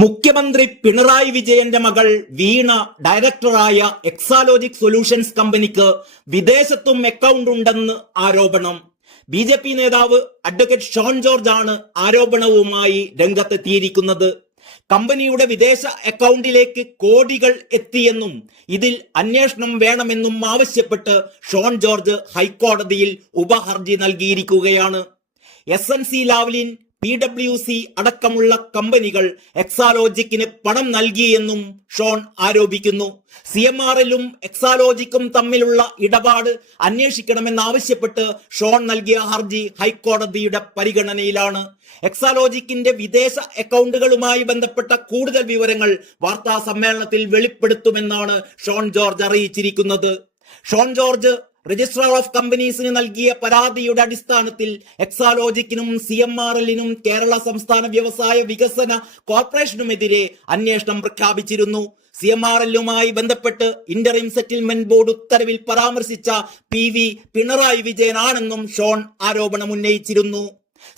മുഖ്യമന്ത്രി പിണറായി വിജയന്റെ മകൾ വീണ ഡയറക്ടറായ എക്സാലോജിക് സൊല്യൂഷൻസ് കമ്പനിക്ക് വിദേശത്തും അക്കൗണ്ട് ഉണ്ടെന്ന് ആരോപണം. ബി.ജെ.പി. നേതാവ് അഡ്വക്കേറ്റ് ഷോൺ ജോർജ് ആണ് ആരോപണവുമായി രംഗത്തെത്തിയിരിക്കുന്നത്. കമ്പനിയുടെ വിദേശ അക്കൗണ്ടിലേക്ക് കോടികൾ എത്തിയെന്നും ഇതിൽ അന്വേഷണം വേണമെന്നും ആവശ്യപ്പെട്ട് ഷോൺ ജോർജ് ഹൈക്കോടതിയിൽ ഉപഹർജി നൽകിയിരിക്കുകയാണ്. SNC ലാവ്ലിൻ, PwC അടക്കമുള്ള കമ്പനികൾ എക്സാലോജിക്കിന് പണം നൽകിയെന്നും ഷോൺ ആരോപിക്കുന്നു. CMRL-ഉം എക്സാലോജിക്കും തമ്മിലുള്ള ഇടപാട് അന്വേഷിക്കണമെന്നാവശ്യപ്പെട്ട് ഷോൺ നൽകിയ ഹർജി ഹൈക്കോടതിയുടെ പരിഗണനയിലാണ്. എക്സാലോജിക്കിന്റെ വിദേശ അക്കൗണ്ടുകളുമായി ബന്ധപ്പെട്ട കൂടുതൽ വിവരങ്ങൾ വാർത്താ സമ്മേളനത്തിൽ വെളിപ്പെടുത്തുമെന്നാണ് ഷോൺ ജോർജ് അറിയിച്ചിരിക്കുന്നത്. ഷോൺ ജോർജ് രജിസ്ട്രാർ ഓഫ് കമ്പനീസിന് നൽകിയ പരാതിയുടെ അടിസ്ഥാനത്തിൽ എക്സാലോജിക്കിനും CMRL-നും കേരള സംസ്ഥാന വ്യവസായ വികസന കോർപ്പറേഷനുമെതിരെ അന്വേഷണം പ്രഖ്യാപിച്ചിരുന്നു. CMRL-ലുമായി ബന്ധപ്പെട്ട് ഇന്ററിം സെറ്റിൽമെന്റ് ബോർഡ് ഉത്തരവിൽ പരാമർശിച്ച PV പിണറായി വിജയനാണെന്നും ഷോൺ ആരോപണം ഉന്നയിച്ചിരുന്നു.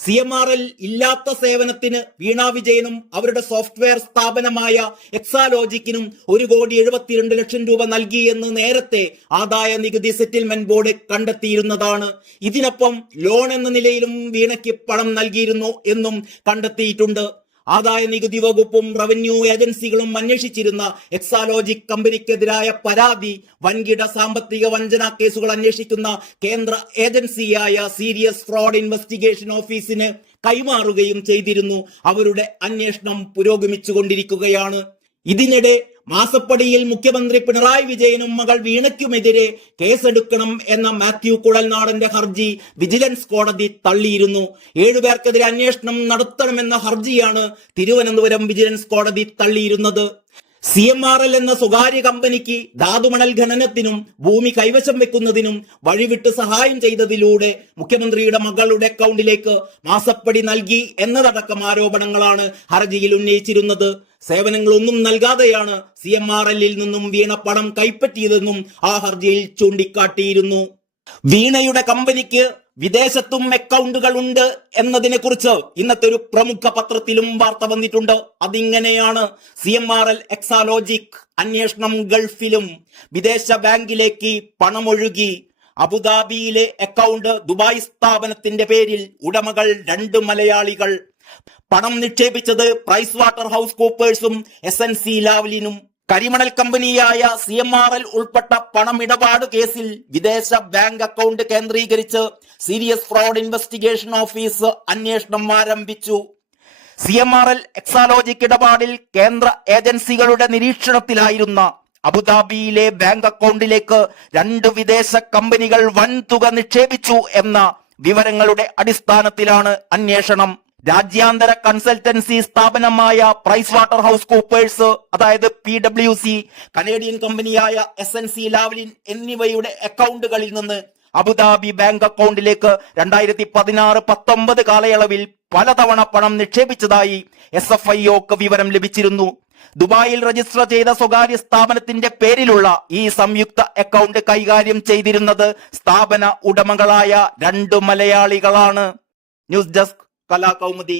CMRL ഇല്ലാത്ത സേവനത്തിന് വീണ വിജയനും അവരുടെ സോഫ്റ്റ്വെയർ സ്ഥാപനമായ എക്സാലോജിക്കിനും 1,72,00,000 രൂപ നൽകിയെന്ന് നേരത്തെ ആദായ നികുതി സെറ്റിൽമെന്റ് ബോർഡ് കണ്ടെത്തിയിരുന്നതാണ്. ഇതിനൊപ്പം ലോൺ എന്ന നിലയിലും വീണയ്ക്ക് പണം നൽകിയിരുന്നു എന്നും കണ്ടെത്തിയിട്ടുണ്ട്. ആദായ നികുതി വകുപ്പും റവന്യൂ ഏജൻസികളും അന്വേഷിച്ചിരുന്ന എക്സാലോജിക് കമ്പനിക്കെതിരായ പരാതി വൻകിട സാമ്പത്തിക വഞ്ചന കേസുകൾ അന്വേഷിക്കുന്ന കേന്ദ്ര ഏജൻസിയായ സീരിയസ് ഫ്രോഡ് ഇൻവെസ്റ്റിഗേഷൻ ഓഫീസിന് കൈമാറുകയും ചെയ്തിരുന്നു. അവരുടെ അന്വേഷണം പുരോഗമിച്ചുകൊണ്ടിരിക്കുകയാണ്. ഇതിനിടെ മാസപ്പടിയിൽ മുഖ്യമന്ത്രി പിണറായി വിജയനും മകൾ വീണയ്ക്കുമെതിരെ കേസെടുക്കണം എന്ന മാത്യു കുഴൽനാടന്റെ ഹർജി വിജിലൻസ് കോടതി തള്ളിയിരുന്നു. 7 പേർക്കെതിരെ അന്വേഷണം നടത്തണമെന്ന ഹർജിയാണ് തിരുവനന്തപുരം വിജിലൻസ് കോടതി തള്ളിയിരുന്നത്. CMRL എന്ന സ്വകാര്യ കമ്പനിക്ക് ധാതുമണൽ ഖനനത്തിനും ഭൂമി കൈവശം വെക്കുന്നതിനും വഴിവിട്ട് സഹായം ചെയ്തതിലൂടെ മുഖ്യമന്ത്രിയുടെ മകളുടെ അക്കൗണ്ടിലേക്ക് മാസപ്പടി നൽകി എന്നതടക്കം ആരോപണങ്ങളാണ് ഹർജിയിൽ ഉന്നയിച്ചിരുന്നത്. സേവനങ്ങളൊന്നും നൽകാതെയാണ് CMRL-ൽ നിന്നും വീണ പണം കൈപ്പറ്റിയതെന്നും ആ ഹർജിയിൽ ചൂണ്ടിക്കാട്ടിയിരുന്നു. വീണയുടെ കമ്പനിക്ക് വിദേശത്തും അക്കൗണ്ടുകൾ ഉണ്ട് എന്നതിനെ കുറിച്ച് ഇന്നത്തെ ഒരു പ്രമുഖ പത്രത്തിലും വാർത്ത വന്നിട്ടുണ്ട്. അതിങ്ങനെയാണ്: CMRL എക്സാലോജിക് അന്വേഷണം ഗൾഫിലും, വിദേശ ബാങ്കിലേക്ക് പണമൊഴുകി, അബുദാബിയിലെ അക്കൗണ്ട് ദുബായ് സ്ഥാപനത്തിന്റെ പേരിൽ, ഉടമകൾ 2 മലയാളികൾ, പണം നിക്ഷേപിച്ചത് പ്രൈസ് വാട്ടർ ഹൗസ് കൂപ്പേഴ്സും SNC ലാവ്ലിനും. കരിമണൽ കമ്പനിയായ CMRL ഉൾപ്പെട്ട പണമിടപാട് കേസിൽ വിദേശ ബാങ്ക് അക്കൗണ്ട് കേന്ദ്രീകരിച്ച് സീരിയസ് ഫ്രോഡ് ഇൻവെസ്റ്റിഗേഷൻ ഓഫീസ് അന്വേഷണം ആരംഭിച്ചു. CMRL എക്സാലോജിക് ഇടപാടിൽ കേന്ദ്ര ഏജൻസികളുടെ നിരീക്ഷണത്തിലായിരുന്ന അബുദാബിയിലെ ബാങ്ക് അക്കൗണ്ടിലേക്ക് 2 വിദേശ കമ്പനികൾ വൻതുക നിക്ഷേപിച്ചു എന്ന വിവരങ്ങളുടെ അടിസ്ഥാനത്തിലാണ് അന്വേഷണം. രാജ്യാന്തര കൺസൾട്ടൻസി സ്ഥാപനമായ പ്രൈസ് വാട്ടർ ഹൗസ് കൂപ്പേഴ്സ്, അതായത് PwC, കനേഡിയൻ കമ്പനിയായ SNC ലാവ്ലിൻ എന്നിവയുടെ അക്കൗണ്ടുകളിൽ നിന്ന് അബുദാബി ബാങ്ക് അക്കൗണ്ടിലേക്ക് 2016-19 കാലയളവിൽ പലതവണ പണം നിക്ഷേപിച്ചതായി SFIOക്ക് വിവരം ലഭിച്ചിരുന്നു. ദുബായിൽ രജിസ്റ്റർ ചെയ്ത സ്വകാര്യ സ്ഥാപനത്തിന്റെ പേരിലുള്ള ഈ സംയുക്ത അക്കൗണ്ട് കൈകാര്യം ചെയ്തിരുന്നത് സ്ഥാപന ഉടമകളായ 2 മലയാളികളാണ്. News desk Kalakaumudi.